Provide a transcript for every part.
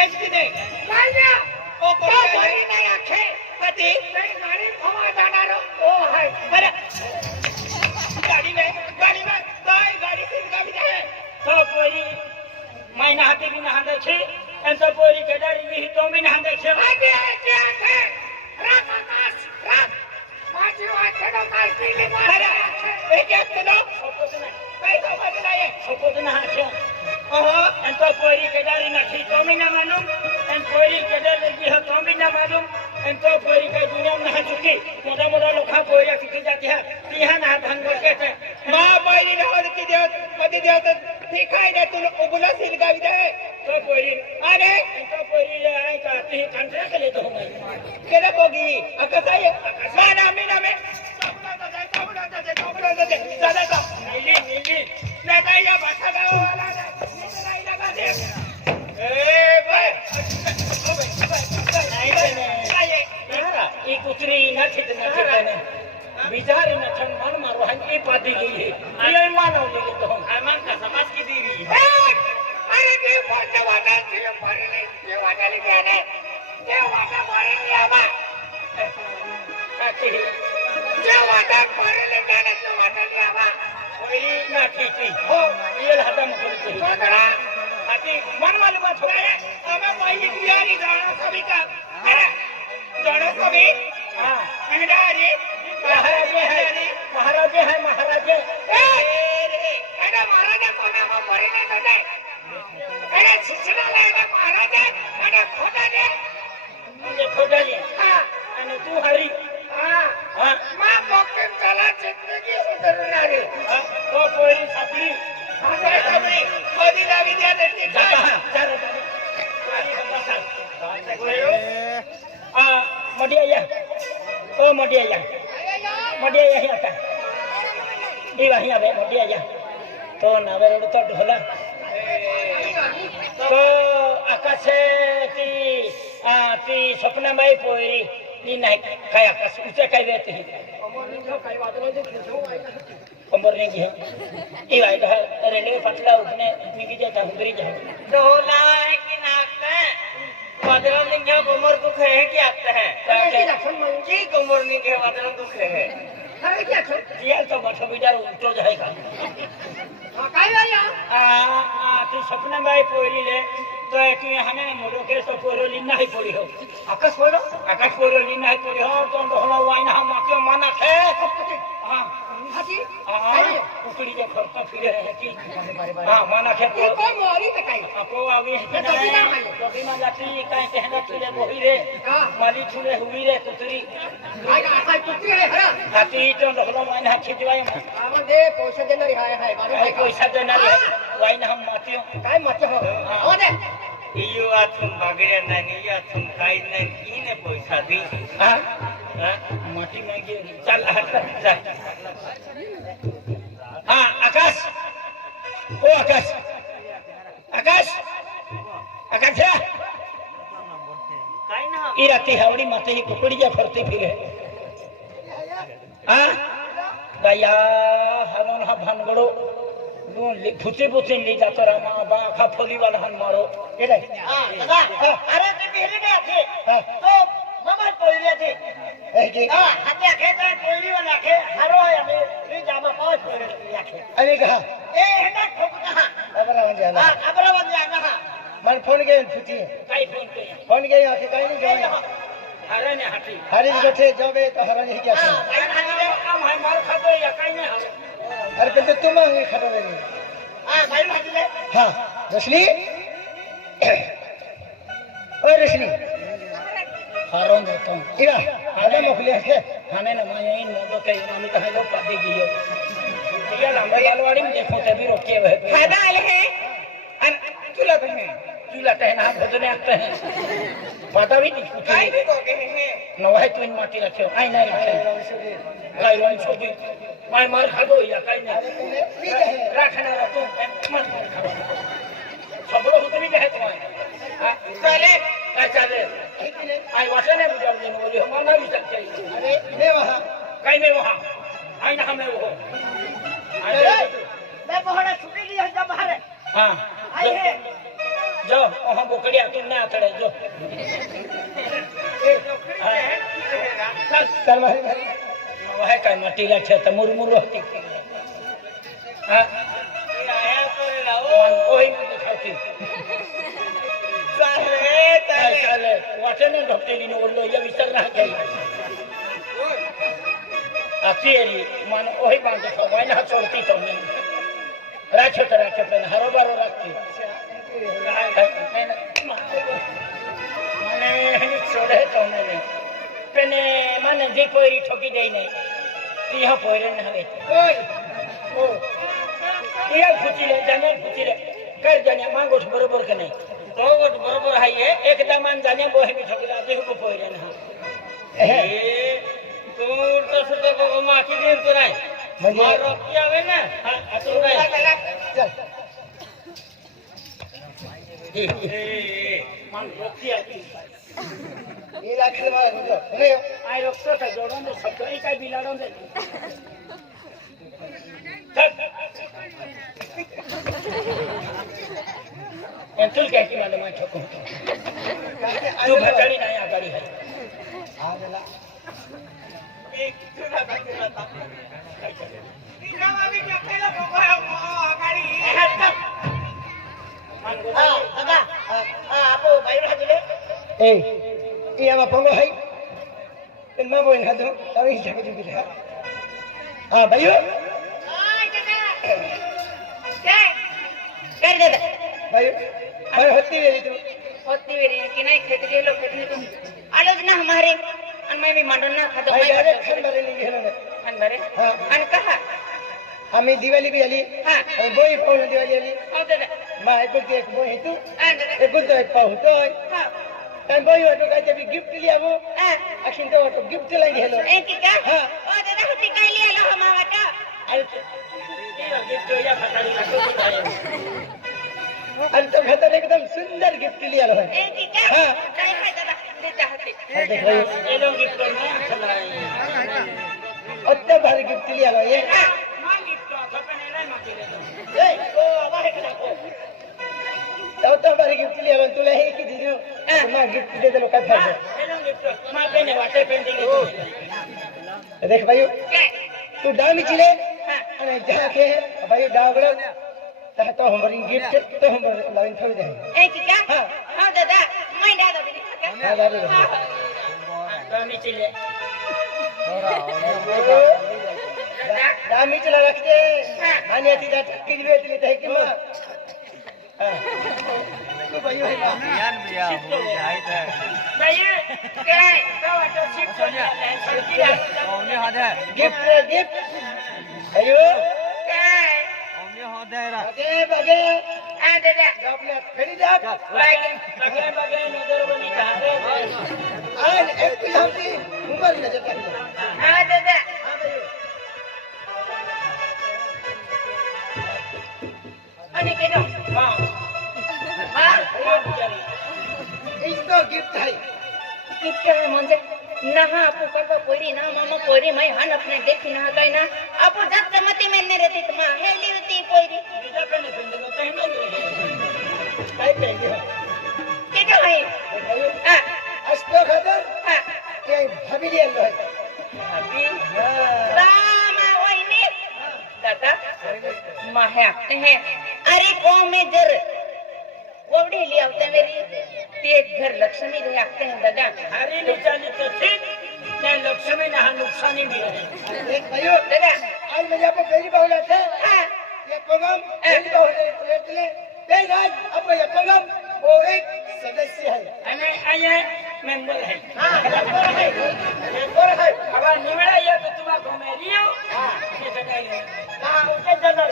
तेज किती मान्या ओ तो बरी नाही आखे कधी नाही गाडी खवा जाणार ओ हाय अरे गाडी में काय गाडी सीट का भी है तो पोरी मैना हाथी भी नहा दे छे एन तो पोरी के डारी भी तो भी नहा दे छे आगे आगे आगे रात आकाश रात माझी वाटे नो काय केली अरे एक एक किलो सपोज ना काय तो बदला है सपोज ना छे ओहो एन तो पोरी के डारी ना थी तो भी ना मालूम एन पोरी के डारी भी है तो भी ना मालूम एन तो पोरी के दुनिया में नहा चुकी मोटा मोटा लोखा पोरी सीखी जाती है तिहा ना धन के थे मा बैली नहर की देवत कधी देवत ठीक आहे ना तुला उबला सील का भी है तो पोरी अरे एन तो पोरी आए का ती कंट्रे के ले तो मैं केले बोगी अकसाय माना मीना में कपड़ा दे चला का नीली नीली नाही काय या भाषा गावाला नाही लगा दे ए बाय नहीं बने ये कुतरी न छिट न छिटने बिचारी न छन मन मारो हन ये पादी ली है ये मानो ले तो हम मन का समझ की देरी अरे ते बोलते वाटा ते भरले ते वाटाले द्याने ते वाटा भरले आबा काची ते वाटा भरले द्याने ते वाटाले आबा कोई ना ठीक हो ये हदम करते तो जरा आती मन मालूम है थोड़ा है हमें पहली तैयारी जाना सभी का अरे जाना सभी हां अंगड़ारी महाराजे है महाराजे अरे महाराजा कोना में भरले न जाए अरे शिशना लेगा महाराजा अरे खोदा दे मुझे खोदा ले हां आणि तू हरी हां हां मां मोकन चला जिंदगी उतरणारी तो पोरी सापडी अरे सभी कधी लावी द्या देते चार मडिया या ओ मडिया या मडिया या आता ई वाही आवे मडिया या तो नावेर तो ढोला तो आकाशे ती स्वप्न बाई पोरी ती नाही काय आकाश उचे काय वेते कंबर नहीं की ई वाई ढा रेले फटला उठने निकी जाता हुगरी जा ढोला है कि नाक है वादन दिन क्या कमर दुख है कि आता है की कमर नहीं के वादन दुख है अरे क्या छो ये तो बैठो बिचार उल्टो जाएगा काय आया तू सपना बाई पोरी ले तो तू हने मोरो के तो पोरोली नहीं पोरी हो आकाश पोरोली नहीं पोरी हो तो ढोला वाइन हम के माना है हां हाजी उकड़ी के खर्चा फिरे है कि हां माना है ये कोई मोरी त काय आपो आवी है तो बिना माले तो बिना जाती काहे कहना तुले बोही रे हां माली छुले हुई रे तुतरी काय कुत्री है हरा हाती तो ढोला वाइन हाथ खिचवाई आवन दे पैसे देणारी हाय मारू काय पैसा देणार वाइन हम मातियो काय मत हो हो दे इयो आथुन बागड़े नहीं आथुन काई नहीं कीने पैसा दी हां माटी मांगे चल जा हाँ आकाश ओ आकाश आकाश आकाश है काई ना ई राती हावड़ी माते ही कुकड़िया फरती फिरे हाँ दया हरोन हा भानगड़ो फुचे फुचे ली जातो रामा बा खा फोली वाला हन मारो ये रे अरे ते पहले में आथे तो ममा कोई थे ए की हाथे आखे तो कोई वाला आखे हरो है हमें ये जामा पांच कोई आखे अरे कहा ए हेना ठोक कहां अबरा बन जाला अबरा बन जाना हां मन फोन के फुची काई फोन पे फोन के आके काई नहीं जाए अरे ने हाथी हरी गठे जोबे तो हरा नहीं क्या हां भाई काम है मार खा दो या काई नहीं अरे पे तुम आगे खड़ा रहे हां भाई हाथी ले हाँ रश्मि ओ रश्मि हारों देता हूँ इरा आने मोकले है खाने न माये इन मोदो के इनामी कहे लो पादी गियो ये लंबे बालवाड़ी में देखो तभी रोके हुए खाना आले हैं चूल्हा पे है चूल्हा पे ना भोजन आते हैं पता भी नहीं कुछ काई भी कोके हैं नवाई तू इन माटी रखे आई नहीं रखे लाई वन छोड़ी मैं मार खा दो या काई नहीं रखना रखो मन खा सब लोग उतनी है तुम्हारे चले चले आई वचन है बुझा दिन बोली हमारा भी सकते अरे मैं वहां कहीं में वहां आई ना हमें वो मैं बहुत छुट्टी ली है जब बाहर हां आई है જો ઓહો બોકડી આતું ના આતડે જો ચાલ મારી મારી વહે કઈ મટીલા છે તો મુરમુરો હતી હા ये आया तो रे लाओ ઓહી મને ખાતી चाले ચાલે વાટે ને ઢોકટેલી નો ઓલો યા વિચાર ના કરી આખી મન ઓહી બાંધે તો વાયના છોડતી તો ને રાખો પણ હરોબારો રાખતી મને છોડે તો મને પેને મને જે પોરી ઠોકી દઈ નહીં તીહ પોરે ન હવે ઓય ઓ એ ફૂટી લે જાને ફૂટી લે કર જાને માંગો છો બરોબર કે નહીં तो वो बरोबर है ये એકદમ આન જાને બોહે મી ઠોકી દે તીહ પોરે ન ये तो तो सुतो को माखी दिन तो नहीं म्हणजे- मार रोकी आवे ना હા આ તો કઈ ચાલ ए માન રોકી આપી એ લાખે મારા ગુજો નહીં આ રોકતો તો જોડો ને શબ્દ એ કઈ બિલાડો ને તું કહેતી મને માં ઠોકું તું ભચાડી ના આગાડી હે આ વેલા एक चुना था ઈરામાં બી જકેલો ભોગો આગાડી હા કાકા આ આપો ભાઈ રાજ લે એ આમાં પંગો હઈ એન માં બોઈન હાથો તારી જકે જુકી રે હા ભાઈઓ कर दे ભાઈઓ ભાઈ હોતી વેરી તું होती वेरी कि नहीं खेती के लोग खेती तुम आलोच ना हमारे अन मैं भी मांडो ना खातो ભાઈ मैं ડાયરેક્ટ ખાન ભરે ની ગેલો ને अन भरे हाँ। अन कहा આમી દિવાળી બી આલી हाँ અને બોઈ પાઉ દિવાળી આલી हो दे માં એક કે એક બોઈ તું अन दे એક તો એક પાઉ તો हाँ કાઈ બોઈ હતો કાઈ તે ગિફ્ટ લી આવો हाँ અક્ષિન તો હતો ગિફ્ટ લઈ ગેલો एक की क्या हाँ। ओ दादा होती काई लिया लो हमारा का અને તો ખાતર એકદમ સુંદર ગિફ્ટ લી આલો હે एक की क्या हाँ। काई है दादा देता होती હા દેખ ભાઈ અત્તે ભારી ગિફ્ટ લી આલો એ એ ઓ આવા હે કે નાખો તો ભારી ગિફ્ટ લી આલો તુલા હે કે દીધું માં ગિફ્ટ દે દેલો કાઈ ફાયદો देख भाई क्या तू डामी चिले हाँ અને જા કે ભાઈ ડાગડો તા તો હમરી गिफ्ट तो हम लाइन छोड़ दे एक की क्या हाँ। हाँ दादा मैं दादा भी हां दादी डामी चिला रखते आने थी दा टक्की दिवे थी ता कि मां तू भाई है क्या गिफ्ट गिफ्ट अयो क्या आगे बगे हाँ दादा अपने खरीदा आन एक पिलाती उमर न जता हाँ दादा हां भाई अने के नो हाँ इसको गिफ्ट है कितना म्हणजे नहा आपू करवा पोरी ना मामा पोरी मैं हन अपने देखी ना कहीं ना आपू जब जमती में न रहती तो मां हेली होती पोरी के क्या है हाँ अस्तो खातर हाँ ये भाभी ले लो है अभी रामा वही नहीं दादा माँ है आते हैं अरे गाँव में जर कोवड़ी ले आते हैं मेरी ते घर लक्ष्मी ले आते हैं दादा लक्ष्मी ने नुकसानी भी है एक भाइयों दादा आज मेरे आपको पहली बार आते हैं हाँ ये प्रोग्राम पहली बार प्लेट ले नहीं आज अब ये प्रोग्राम वो एक सदस्य है અને અહીંયા મેમ્બર है हाँ मेंबर है अब निवड़ा तो तुम्हारा घुमेरियो हाँ ये जगह हाँ उनके जगह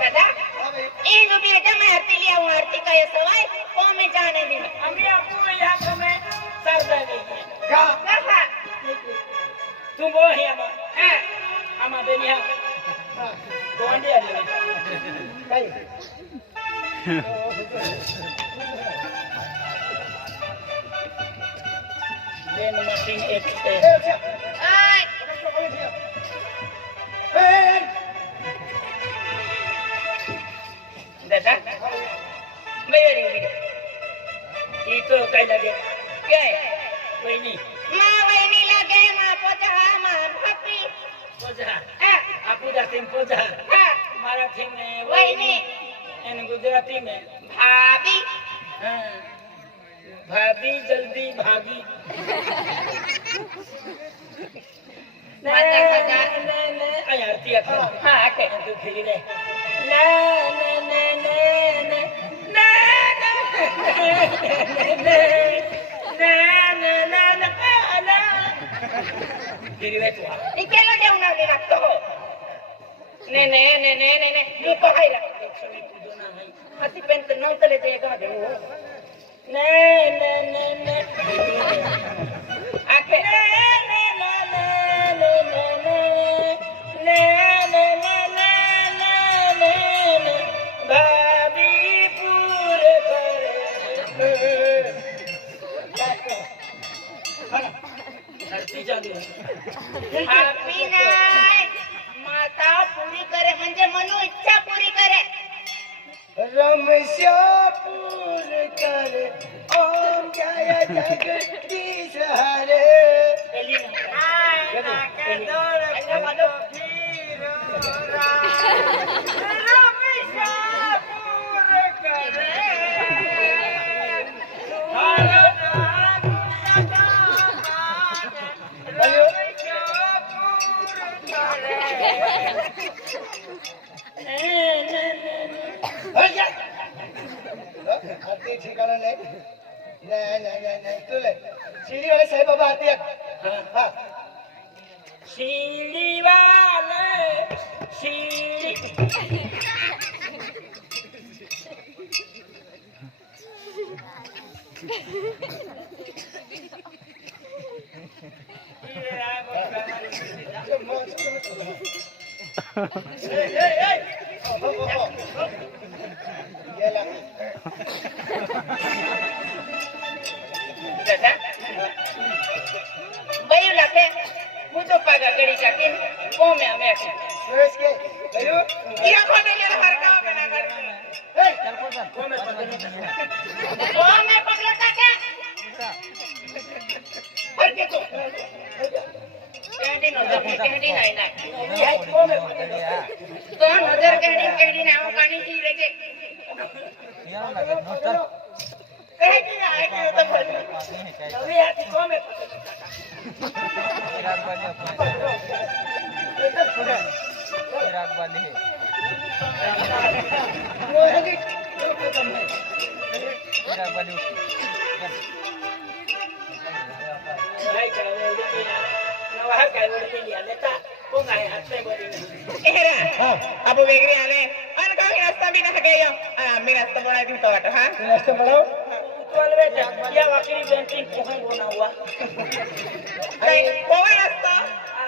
दादा हाँ भाई ये जो भी है मैं आरती लिया हूँ आरती का ये सवाई वो मैं जाने दी अभी आपको यहाँ को मैं सर दे देंगे क्या कहा तुम वो है हाँ हम बेनी हाँ हाँ गोंडे आ रहे नहीं बेन मशीन एक है ए अच्छा आय ए दादा बैरी उभी इथं काय लागेल काय वहिनी मा वहिनी लागे मा पोचा मा भापी पोजा हा आपू जाते पोजा हा मराठी में वहिनी एंड गुजराती में भाभी हाँ, भाभी जल्दी भागी माता सदा आई आरती आता हा आके तू खेली रे ना ना ना ना ना ना ना खेली रे तू इकेला देऊ ना दे लागतो ने मी पाहायला हाती पेंट नव्हतं ते एका देऊ आके हापी नाही माता पुरी करे म्हणजे मनो इच्छा पुरी करे रमश्यापूर कर ओम जय जगदीश हरे आरती ठिकाणं नाही नाही तुला शिडी वाले साहेब बाबा आरती हा सीढ़ी वाले सीढ़ी bayu lake mucho paga gadi chakin o me ame aku Suresh के गयो iya ko de yara harka me na kar o me pagla take har ke to candy नहीं ना तो नजर कैंडी ना हो पानी जी लेके कहे कि आए के तो बोल अभी आती को में भाई चावल दिया नवा काय बोल दिया लेता को काय हाथ से बोली एरा अब वेगरे आले अन का रास्ता भी ना गयो मी रास्ता बना दी तो वाट हां नाश्ता बनाओ उतवाल बेटा या वाकरी बैंकिंग कहां बना हुआ कोई रास्ता